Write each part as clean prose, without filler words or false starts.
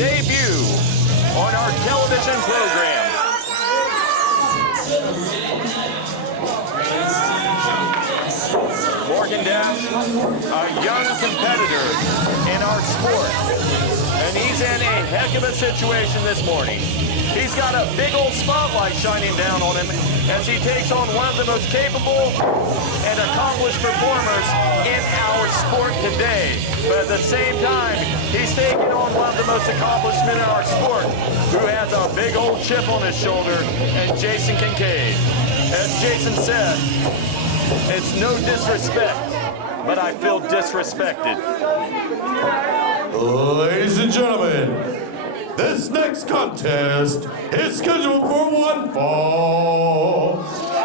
debut on our television program. Morgan Dash, a young competitor in our sport, and he's in a heck of a situation this morning. He's got a big old spotlight shining down on him as he takes on one of the most capable and accomplished performers in our sport today. But at the same time, he's taking on one of the most accomplished men in our sport who has a big old chip on his shoulder, and Jason Kincaid. As Jason said, it's no disrespect, but I feel disrespected. Ladies and gentlemen, this next contest is scheduled for one fall,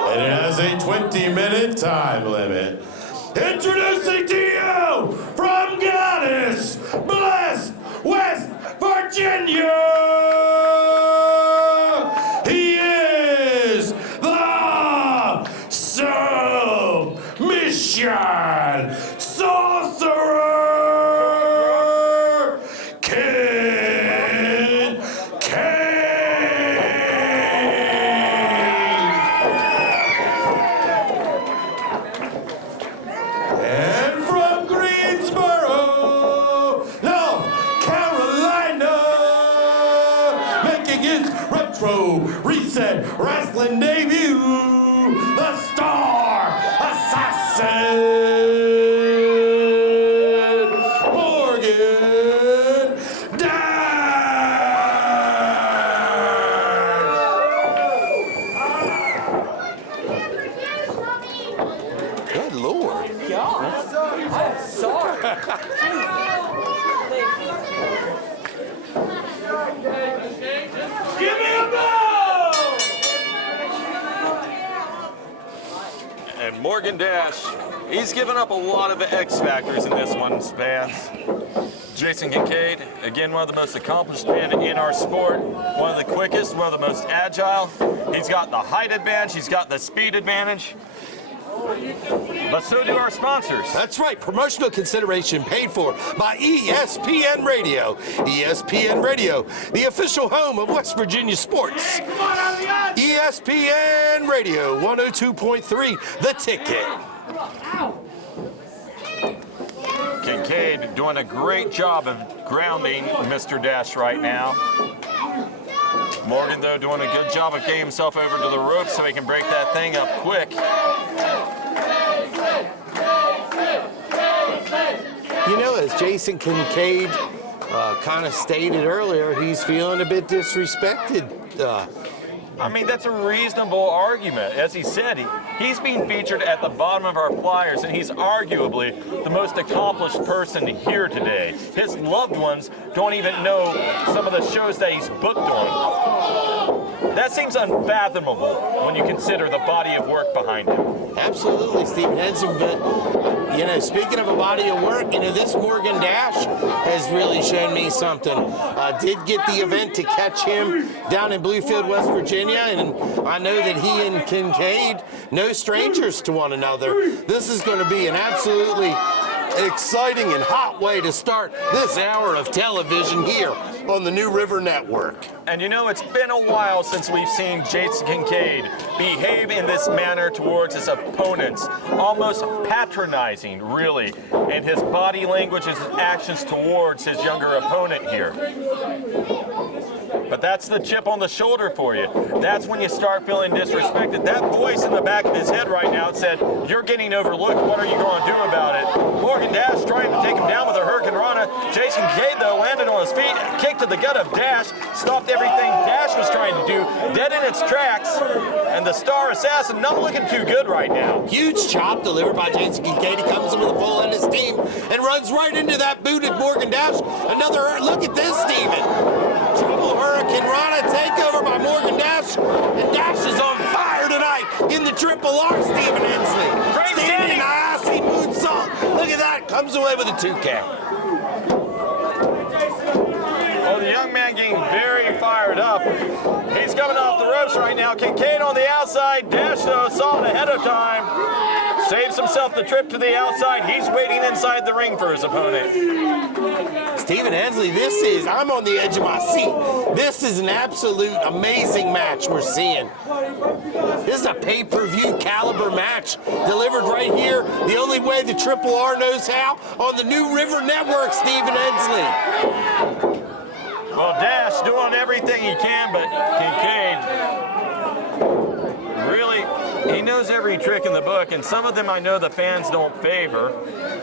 and it has a 20-minute time limit. Introducing to you from Goddess Blessed, West Virginia, he is the Submission Sorcerer, Kincaid. And from Greensboro, North Carolina, making his retro reset wrestling debut, the Star Assassin, Morgan Dash. Good Lord. I'm sorry. Give me a bell! And Morgan Dash, he's given up a lot of X factors in this one, Spans. Jason Kincaid, again, one of the most accomplished men in our sport, one of the quickest, one of the most agile. He's got the height advantage, he's got the speed advantage. But so do our sponsors. That's right, promotional consideration paid for by ESPN Radio. ESPN Radio, the official home of West Virginia sports. ESPN Radio, 102.3, The Ticket. Kincaid doing a great job of grounding Mr. Dash right now. Morgan, though, doing a good job of getting himself over to the rope so he can break that thing up quick. You know, as Jason Kincaid kind of stated earlier, he's feeling a bit disrespected. I mean, that's a reasonable argument. As he said, he's being featured at the bottom of our flyers, and he's arguably the most accomplished person here today. His loved ones don't even know some of the shows that he's booked on. That seems unfathomable when you consider the body of work behind him. Absolutely, Stephen Henson, but, you know, speaking of a body of work, you know, this Morgan Dash has really shown me something. Did get the event to catch him down in Bluefield, West Virginia, and I know that he and Kincaid, no strangers to one another. This is going to be an absolutely exciting and hot way to start this hour of television here on the New River Network. And you know, it's been a while since we've seen Jason Kincaid behave in this manner towards his opponents, almost patronizing, really, in his body language and his actions towards his younger opponent here. But that's the chip on the shoulder for you. That's when you start feeling disrespected. That voice in the back of his head right now said, "You're getting overlooked. What are you going to do about it?" Morgan Dash trying to take him down with a Hurricane Rana. Jason Kincaid, though, landed on his feet, kicked to the gut of Dash, stopped everything Dash was trying to do, dead in its tracks, and the Star Assassin not looking too good right now. Huge chop delivered by Jason Kincaid. He comes in with a full end of steam and runs right into that booted Morgan Dash. Another, look at this, Steven. Triple Hurricane Rana takeover by Morgan Dash, and Dash is on fire tonight in the Triple R, Stephen Hensley. Standing icy moonsault. Look at that, comes away with a 2 count. Well, the young man getting very fired up. He's got coming off the ropes right now. Kincaid on the outside. Dash, though, saw it ahead of time. Saves himself the trip to the outside. He's waiting inside the ring for his opponent. Stephen Hensley, I'm on the edge of my seat. This is an absolute amazing match we're seeing. This is a pay-per-view caliber match delivered right here, the only way the Triple R knows how, on the New River Network, Stephen Hensley. Well, Dash doing everything he can, but Kincaid really, he knows every trick in the book, and some of them I know the fans don't favor.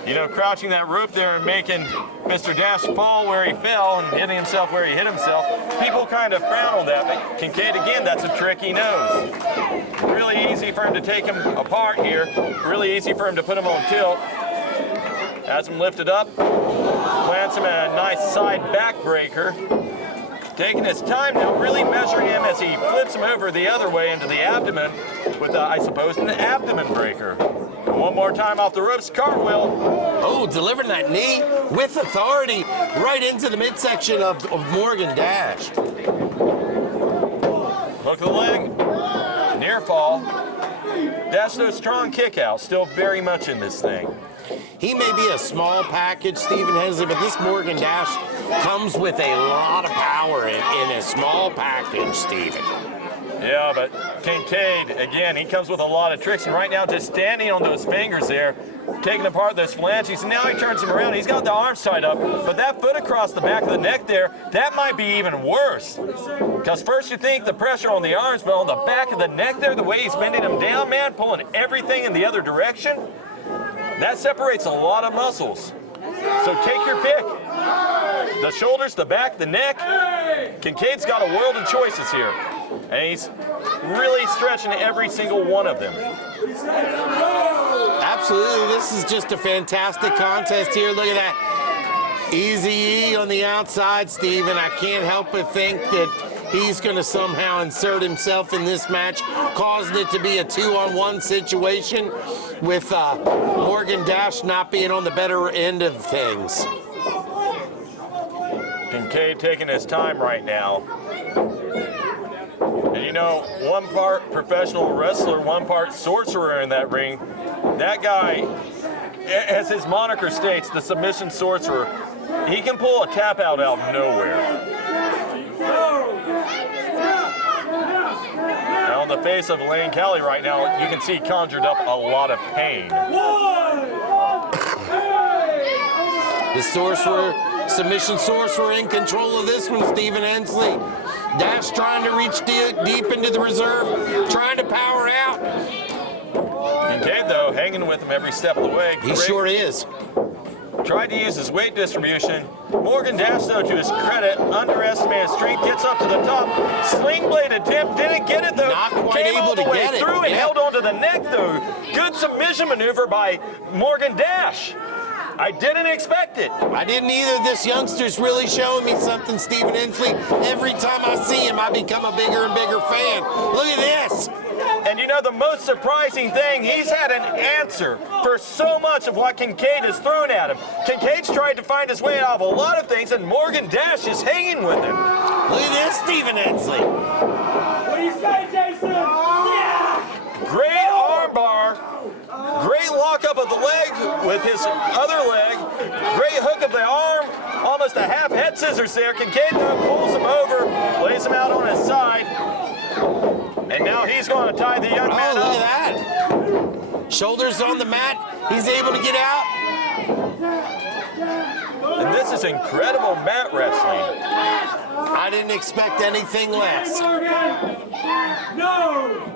You know, crouching that rope there and making Mr. Dash fall where he fell and hitting himself where he hit himself. People kind of frown on that, but Kincaid, again, that's a trick he knows. Really easy for him to take him apart here. Really easy for him to put him on tilt. Has him lifted up, plants him at a nice side backbreaker. Taking his time now, really measuring him as he flips him over the other way into the abdomen with, I suppose, an abdomen breaker. And one more time off the ropes, cartwheel. Oh, delivering that knee with authority right into the midsection of Morgan Dash. Hook of the leg, near fall. Dash, though, strong kick out, still very much in this thing. He may be a small package, Stephen Hensley, but this Morgan Dash comes with a lot of power in a small package, Stephen. Yeah, but Kincaid, again, he comes with a lot of tricks, and right now just standing on those fingers there, taking apart those phalanges, and now he turns him around. He's got the arms tied up, but that foot across the back of the neck there, that might be even worse. Because first you think the pressure on the arms, but on the back of the neck there, the way he's bending him down, man, pulling everything in the other direction, that separates a lot of muscles. So take your pick. The shoulders, the back, the neck. Kincaid's got a world of choices here. And he's really stretching every single one of them. Absolutely, this is just a fantastic contest here. Look at that. Easy E on the outside, Stephen. I can't help but think that he's going to somehow insert himself in this match, causing it to be a 2-on-1 situation with Morgan Dash not being on the better end of things. Kincaid taking his time right now. And you know, one part professional wrestler, one part sorcerer in that ring. That guy, as his moniker states, the submission sorcerer, he can pull a tap out of nowhere. Now on the face of Lane Kelly right now, you can see conjured up a lot of pain. The sorcerer, submission sorcerer in control of this one, Stephen Hensley. Dash trying to reach deep into the reserve, trying to power out. Kincaid, though, hanging with him every step of the way. He sure is. Tried to use his weight distribution. Morgan Dash, though, to his credit, underestimated strength, gets up to the top. Sling blade attempt, didn't get it, though. Not quite Came all able the to way get it. through and Yeah. held onto the neck, though. Good submission maneuver by Morgan Dash. I didn't expect it. I didn't either. This youngster's really showing me something, Stephen Hensley. Every time I see him, I become a bigger and bigger fan. Look at this. And you know, the most surprising thing, he's had an answer for so much of what Kincaid has thrown at him. Kincaid's tried to find his way out of a lot of things, and Morgan Dash is hanging with him. Look at this, Stephen Hensley. What do you say, Jason? Yeah! Great arm bar. Great lockup of the leg with his other leg. Great hook of the arm. Almost a half head scissors there. Kincaid though pulls him over, lays him out on his side. And now he's going to tie the young man Look up. at that. Shoulders on the mat. He's able to get out. And this is incredible mat wrestling. I didn't expect anything less. No!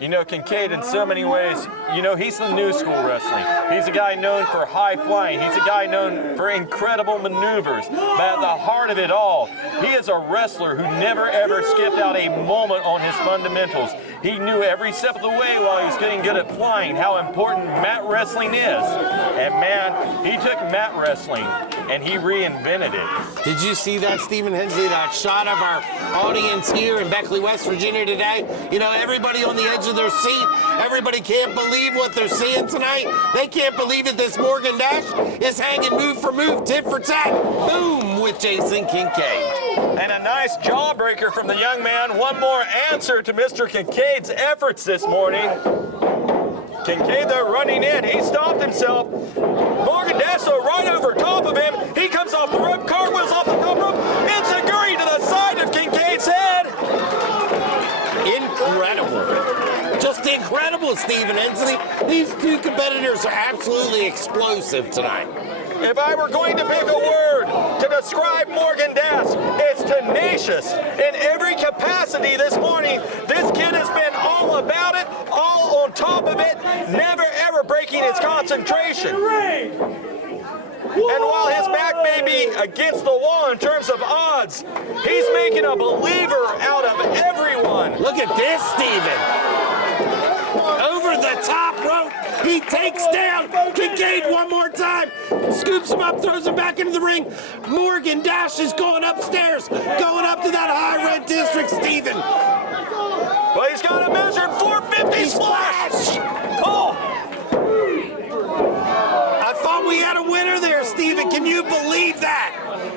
You know, Kincaid, in so many ways, you know, he's the new school wrestling. He's a guy known for high flying. He's a guy known for incredible maneuvers. But at the heart of it all, he is a wrestler who never ever skipped out a moment on his fundamentals. He knew every step of the way while he was getting good at flying how important mat wrestling is. And man, he took mat wrestling and he reinvented it. Did you see that, Stephen Hensley, that shot of our audience here in Beckley, West Virginia today? You know, everybody on the edge of their seat. Everybody can't believe what they're seeing tonight. They can't believe it. This Morgan Dash is hanging move for move, tit for tat. Boom with Jason Kincaid. And a nice jawbreaker from the young man. One more answer to Mr. Kincaid's efforts this morning. Kincaid, though, running in. He stopped himself. Morgan Dash, though, right over top of him. He comes off the rope, cartwheels off the top rope. It's a gurney to the side of Kincaid's head. Incredible. Just incredible, Stephen Hensley. These two competitors are absolutely explosive tonight. If I were going to pick a word to describe Morgan Dash, it's tenacious. In every capacity this morning, this kid has been all about it, all on top of it, never ever breaking his concentration. And while his back may be against the wall in terms of odds, he's making a believer out of everyone. Look at this, Stephen. Over the top rope. He takes down Kincaid one more time. Scoops him up, throws him back into the ring. Morgan Dash is going upstairs, going up to that high red district, Stephen. Well, he's got a measured 450 splash. Oh! I thought we had a winner there, Stephen. Can you believe that?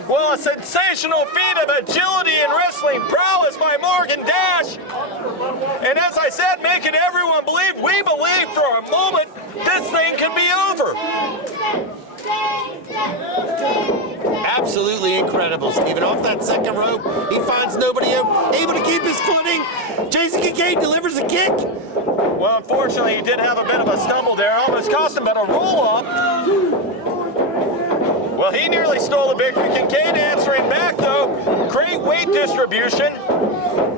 Well, a sensational feat of agility and wrestling prowess by Morgan Dash. And as I said, making everyone believe, we believe for a moment, this thing can be over. Absolutely incredible, Stephen. Off that second rope, he finds nobody able to keep his footing. Jason Kincaid delivers a kick. Well, unfortunately, he did have a bit of a stumble there. Almost cost him, but a roll-up. Well, he nearly stole the victory. Kincaid answering back, though. Great weight distribution.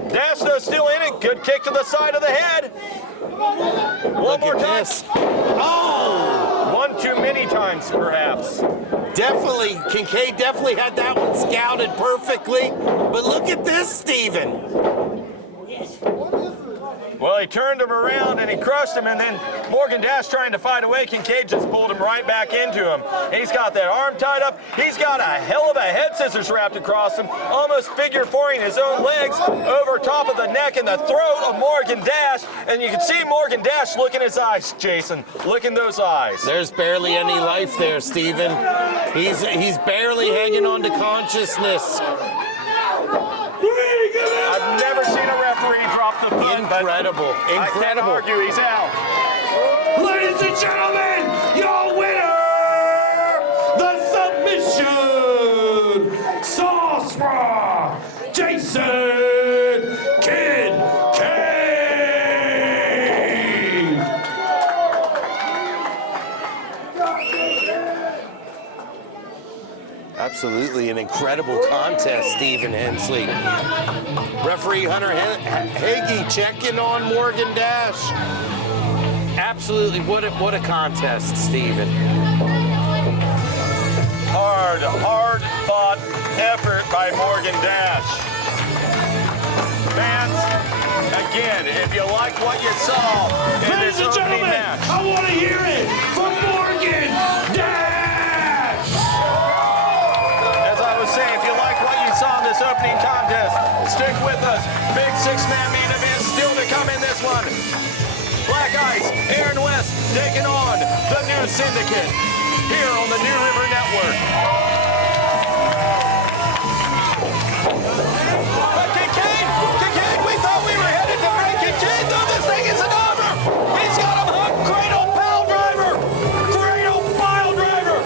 Dash, though, still in it. Good kick to the side of the head. One more time. This. Oh! One too many times, perhaps. Definitely, Kincaid definitely had that one scouted perfectly. But look at this, Stephen. Well, he turned him around and he crushed him, and then Morgan Dash trying to fight away. Kincaid just pulled him right back into him. He's got that arm tied up. He's got a hell of a head scissors wrapped across him, almost figure fouring his own legs over top of the neck and the throat of Morgan Dash. And you can see Morgan Dash look in his eyes, Jason. Look in those eyes. There's barely any life there, Stephen. He's barely hanging on to consciousness. I've never seen a referee drop the foot. Incredible, I can't argue, he's out. Ladies and gentlemen, your winner, the submission sorcerer, Jason Kincaid. Absolutely an incredible contest, Stephen Hensley. Referee Hunter Hagee checking on Morgan Dash. Absolutely, what a contest, Stephen. Hard fought effort by Morgan Dash. Fans, again, if you like what you saw in Ladies this and opening gentlemen, match, I want to hear it from Morgan Dash. as I was saying, if you like what you saw in this opening contest, stick with us. Big six-man main event still to come in this one. Black Ice, Aaron West taking on the new Syndicate here on the New River Network. Kincaid, we thought we were headed to break Kincaid, though this thing isn't over. He's got him hooked. Cradle pile driver. Cradle pile driver.